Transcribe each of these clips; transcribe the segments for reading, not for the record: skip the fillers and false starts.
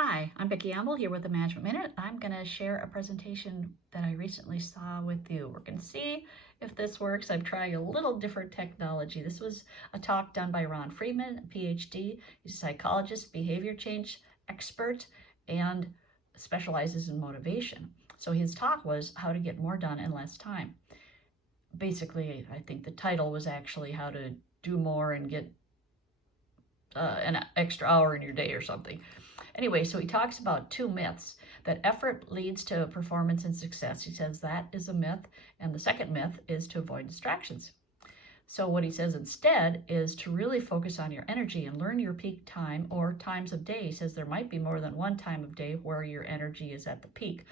Hi, I'm Becky Amble here with the Management Minute. I'm going to share a presentation that I recently saw with you. We're going to see if this works. I'm trying a little different technology. This was a talk done by Ron Friedman PhD. He's a psychologist, behavior change expert, and specializes in motivation. So his talk was how to get more done in less time. Basically, I think the title was actually how to do more and get an extra hour in your day or something. Anyway, so he talks about two myths, that effort leads to performance and success. He says that is a myth. And the second myth is to avoid distractions. So what he says instead is to really focus on your energy and learn your peak time or times of day. He says there might be more than one time of day where your energy is at the peak.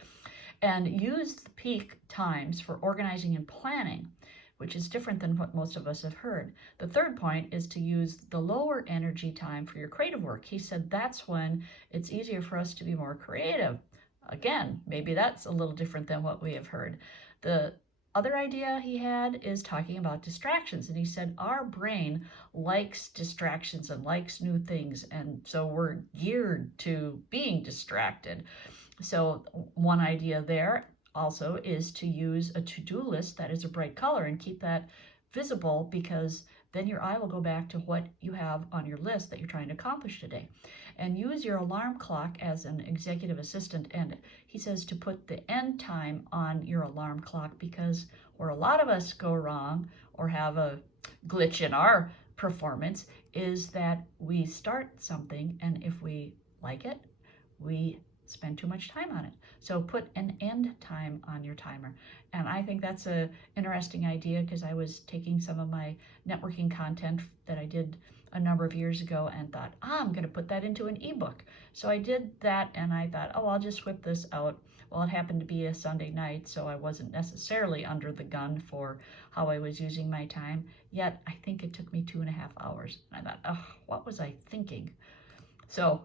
And use the peak times for organizing and planning, which is different than what most of us have heard. The third point is to use the lower energy time for your creative work. He said that's when it's easier for us to be more creative. Again, maybe that's a little different than what we have heard. The other idea he had is talking about distractions. And he said our brain likes distractions and likes new things. And so we're geared to being distracted. So one idea there also is to use a to-do list that is a bright color and keep that visible, because then your eye will go back to what you have on your list that you're trying to accomplish today. And use your alarm clock as an executive assistant. And he says to put the end time on your alarm clock, because where a lot of us go wrong or have a glitch in our performance is that we start something, and if we like it, we spend too much time on it. So put an end time on your timer. And I think that's an interesting idea, because I was taking some of my networking content that I did a number of years ago and thought, I'm going to put that into an ebook. So I did that, and I thought, oh, I'll just whip this out. Well, it happened to be a Sunday night, so I wasn't necessarily under the gun for how I was using my time. Yet I think it took me 2.5 hours. And I thought, oh, what was I thinking? So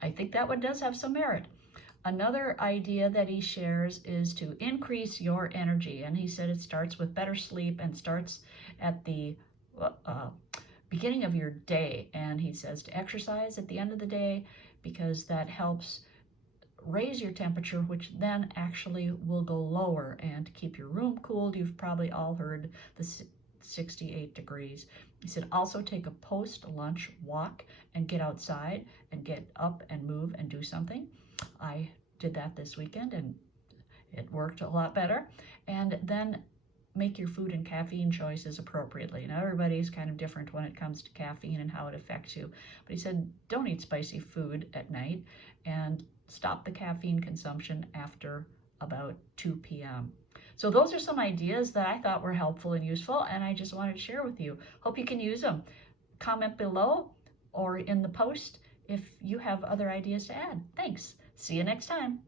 I think that one does have some merit. Another idea that he shares is to increase your energy. And he said it starts with better sleep and starts at the beginning of your day. And he says to exercise at the end of the day, because that helps raise your temperature, which then actually will go lower and keep your room cooled. You've probably all heard the 68 degrees. He said also take a post-lunch walk and get outside and get up and move and do something. I did that this weekend and it worked a lot better. And then make your food and caffeine choices appropriately. Now everybody's kind of different when it comes to caffeine and how it affects you. But he said don't eat spicy food at night and stop the caffeine consumption after about 2 p.m. So those are some ideas that I thought were helpful and useful, and I just wanted to share with you. Hope you can use them. Comment below or in the post if you have other ideas to add. Thanks. See you next time.